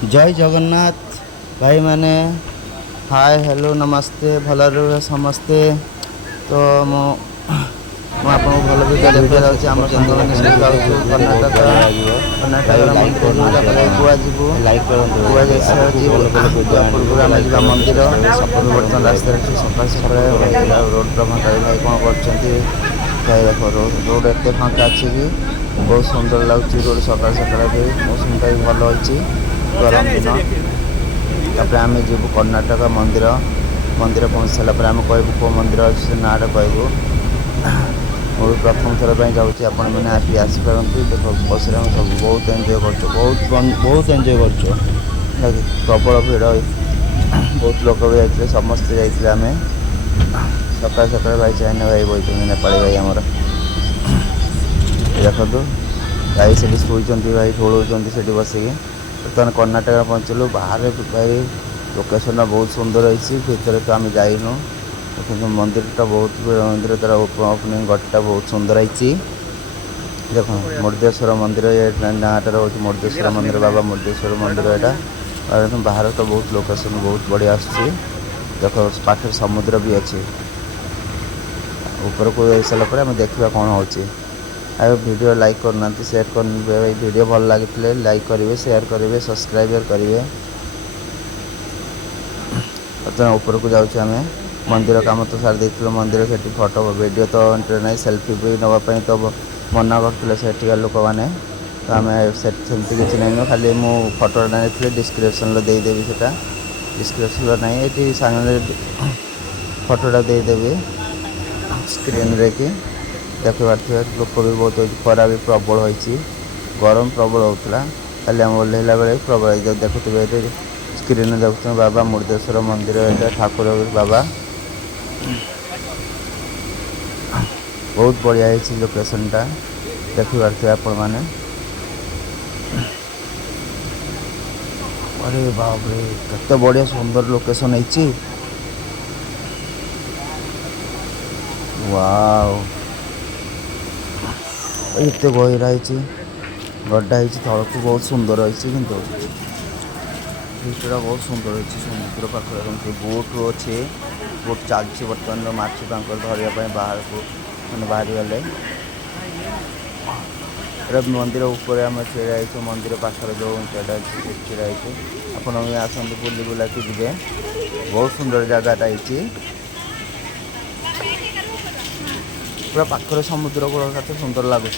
जय जगन्नाथ भाई मैंने हाय हेलो नमस्ते भल रुहे समस्ते। तो मु आपको भल भिडियो देखा जाऊँगी आम सांग जाऊँ कर्णाटक कर्णाटक मंदिर जो जगह गुआ जीवु गुआ जा पूर्व आम जा मंदिर बर्तमान रास्ता सका सका रोड फाँका भाई कौन कर भाई देख रोड एत फाँका अच्छी कि बहुत सुंदर लगुच रोड सका सका भी मौसम भी भल अच्छी गरम दिन तापर आम जीव कर्णाटक मंदिर मंदिर पहुँच सारापर आम कहूँ कौ मंदिर अच्छे से नाटा कहूँ मैं प्रथम थर पर जाऊँगी आपण मैंने आगे आसपार देख बस सब बहुत एंजय कर बहुत एंजय कर प्रबल भिड़ बहुत लोक भी जाते समस्ते जाते आम सका सका भाई चाइना भाई बही नेपाली भाई आमर देखो भाई से शुई भाई ढोल से बसिकी बर्तमान कर्णाटक पहुँचलु बाहर भाई लोकेशन बहुत सुंदर रही भितर तो आम जाइनु कि मंदिरटा बहुत मंदिर तार ओपनिंग गढ़टा बहुत सुंदर है देख मुर्देश्वर मंदिर नाटा रोज मुर्देश्वर मंदिर बाबा मुर्देश्वर मंदिर यहाँ बाहर तो बहुत लोकेशन बहुत बढ़िया आसूँ देख पाखे समुद्र भी अच्छी ऊपर को सारापर आम देखा कौन हो वीडियो लाइक करना शेयर कर वीडियो भल लगे लाइक करेंगे शेयर करेंगे सब्सक्राइब करेंगे। बर्तमान ऊपर को जाऊँ आम मंदिर काम तो सारी देख मंदिर से फोटो वीडियो तो एंट्री ना सेल्फी भी नापी तो मना करते से लोक मैंने तो आम सेमती किसी नहीं खाली मु फोटो नहीं डिस्क्रिप्शन देदेवी से डिस्क्रिप्शन ना ये सामने फोटोटा देदेवी स्क्रीन रे कि देखी पारे लोक भी बहुत खरा भी प्रबल होती गरम प्रबल होता खाली आम ओल्ला बेले प्रबल देखुवे स्क्रीन देखुते बाबा मुर्देश्वर मंदिर ये ठाकुर बाबा बहुत बढ़िया है लोकेशनटा देखी पारे आपण मैंने अरे बाप रे कत बढ़िया सुंदर लोकेशन है वाओ एत गहरा गड्ढा तल को बहुत सुंदर अच्छी कि भिटा बहुत सुंदर अच्छी समुद्र पाखे बोट अच्छे बोट चलती बर्तमान माछ धरने बाहर को मैंने बाहरी गले मंदिर उपर आम छिड़ा मंदिर पाखर जो ऊंचाटा छिड़ा आपण आसत बुली बुला के जी बहुत सुंदर जगहटा है पूरा पाखर समुद्र कूल सुंदर लगुच।